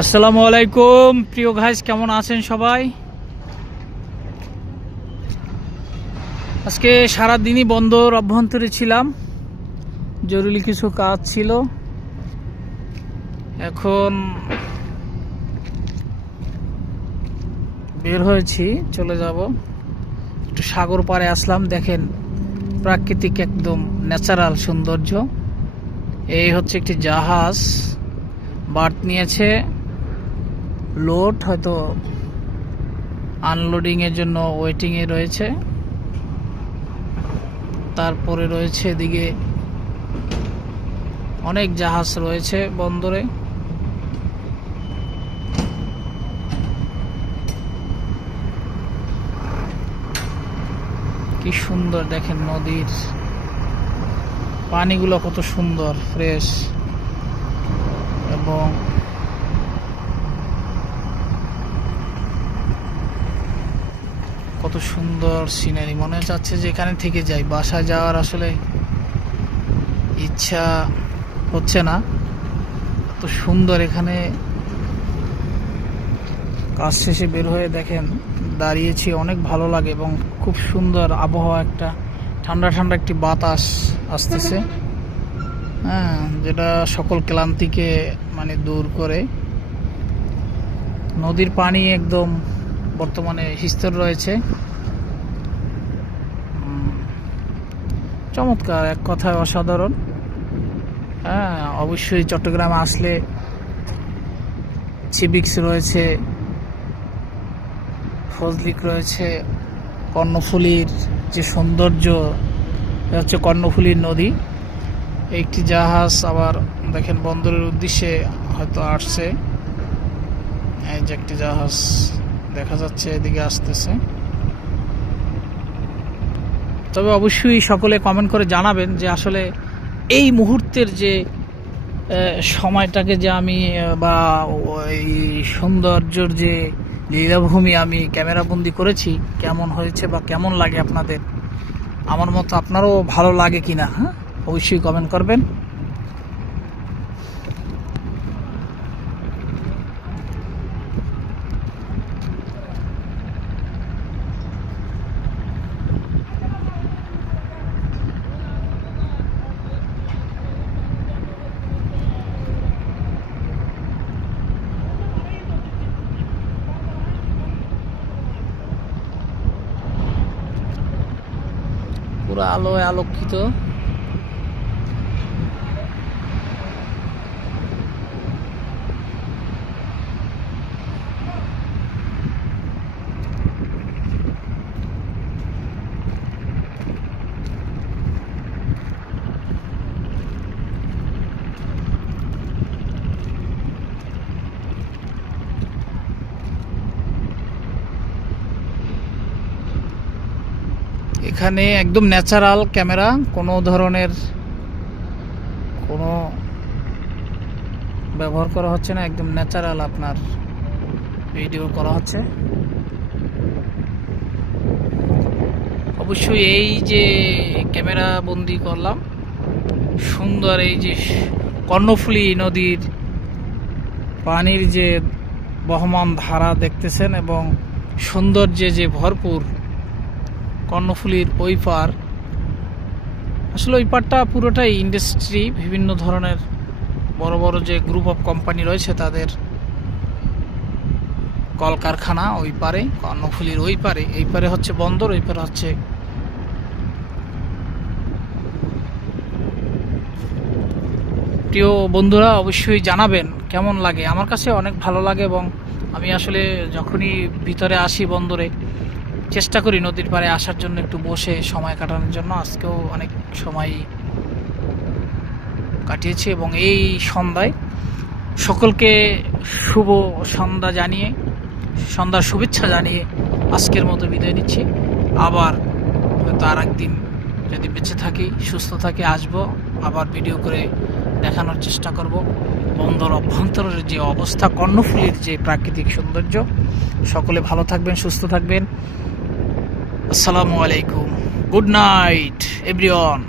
আসসালামু আলাইকুম প্রিয় গাইস, কেমন আছেন সবাই? আজকে সারা দিনই বন্দর অভ্যন্তরে ছিলাম, জরুরি কিছু কাজ ছিল। এখন বের হয়েছি, চলে যাব একটু সাগর পাড়ে আসলাম। দেখেন প্রাকৃতিক একদম ন্যাচারাল সৌন্দর্য। এই হচ্ছে একটি জাহাজ, বার্থ নিয়েছে, লোড হয়তো আনলোডিং এর জন্য ওয়েটিং এ রয়েছে। তারপরে রয়েছে এদিকে অনেক জাহাজ রয়েছে বন্দরে। কি সুন্দর দেখেন, নদীর পানিগুলো কত সুন্দর ফ্রেশ, এবং কত সুন্দর সিনারি। মনে চাচ্ছে যে এখানে থেকে যাই, বাসায় যাওয়ার আসলে ইচ্ছা হচ্ছে না। এত সুন্দর এখানে। কাজ শেষে বের হয়ে দেখেন দাঁড়িয়েছি, অনেক ভালো লাগে এবং খুব সুন্দর আবহাওয়া, একটা ঠান্ডা ঠান্ডা একটি বাতাস আসতেছে, হ্যাঁ, যেটা সকল ক্লান্তিকে মানে দূর করে। নদীর পানি একদম বর্তমানে স্থির রয়েছে। চমৎকার, এক কথায় অসাধারণ। হ্যাঁ, অবশ্যই চট্টগ্রামে আসলে সিবিক্স রয়েছে, ফজলিক রয়েছে, কর্ণফুলীর যে সৌন্দর্য, হচ্ছে কর্ণফুলীর নদী। একটি জাহাজ আবার দেখেন বন্দরের উদ্দেশ্যে হয়তো আসছে। এই যে একটি জাহাজ দেখা যাচ্ছে এদিকে আসতেছে। তবে অবশ্যই সকলে কমেন্ট করে জানাবেন যে আসলে এই মুহূর্তের যে সময়টাকে যে আমি বা এই সৌন্দর্যর যে লীলাভূমি আমি ক্যামেরাবন্দি করেছি, কেমন হয়েছে বা কেমন লাগে আপনাদের, আমার মতো আপনারও ভালো লাগে কিনা, হ্যাঁ অবশ্যই কমেন্ট করবেন। পুরো আলোয় আলোকিত। এখানে একদম ন্যাচারাল ক্যামেরা, কোনো ধরনের কোনো ব্যবহার করা হচ্ছে না, একদম ন্যাচারাল আপনার ভিডিও করা হচ্ছে। অবশ্যই এই যে ক্যামেরা বন্দি করলাম, সুন্দর এই যে কর্ণফুলী নদীর পানির যে বহমান ধারা দেখতেছেন, এবং সৌন্দর্যে যে ভরপুর কর্ণফুলীর ওই পার। আসলে ওই পারটা পুরোটাই ইন্ডাস্ট্রি, বিভিন্ন ধরনের বড় বড় যে গ্রুপ অফ কোম্পানি রয়েছে তাদের কলকারখানা ওই পারে, কর্ণফুলীর ওই পারে। এই পারে হচ্ছে বন্দর, ওই পারে হচ্ছে প্রিয় বন্ধুরা অবশ্যই জানাবেন কেমন লাগে। আমার কাছে অনেক ভালো লাগে, এবং আমি আসলে যখনই ভিতরে আসি বন্দরে চেষ্টা করি নদীর পাড়ে আসার জন্য, একটু বসে সময় কাটানোর জন্য। আজকেও অনেক সময় কাটিয়েছি, এবং এই সন্ধ্যায় সকলকে শুভ সন্ধ্যা জানিয়ে, সন্ধ্যার শুভেচ্ছা জানিয়ে আজকের মতো বিদায় নিচ্ছি। আবার হয়তো আর একদিন যদি বেঁচে থাকি, সুস্থ থাকি, আসবো, আবার ভিডিও করে দেখানোর চেষ্টা করব বন্দর অভ্যন্তরের যে অবস্থা, কর্ণফুলীর যে প্রাকৃতিক সৌন্দর্য। সকলে ভালো থাকবেন, সুস্থ থাকবেন। আসসালামু আলাইকুম, গুড নাইট এভরিওয়ান।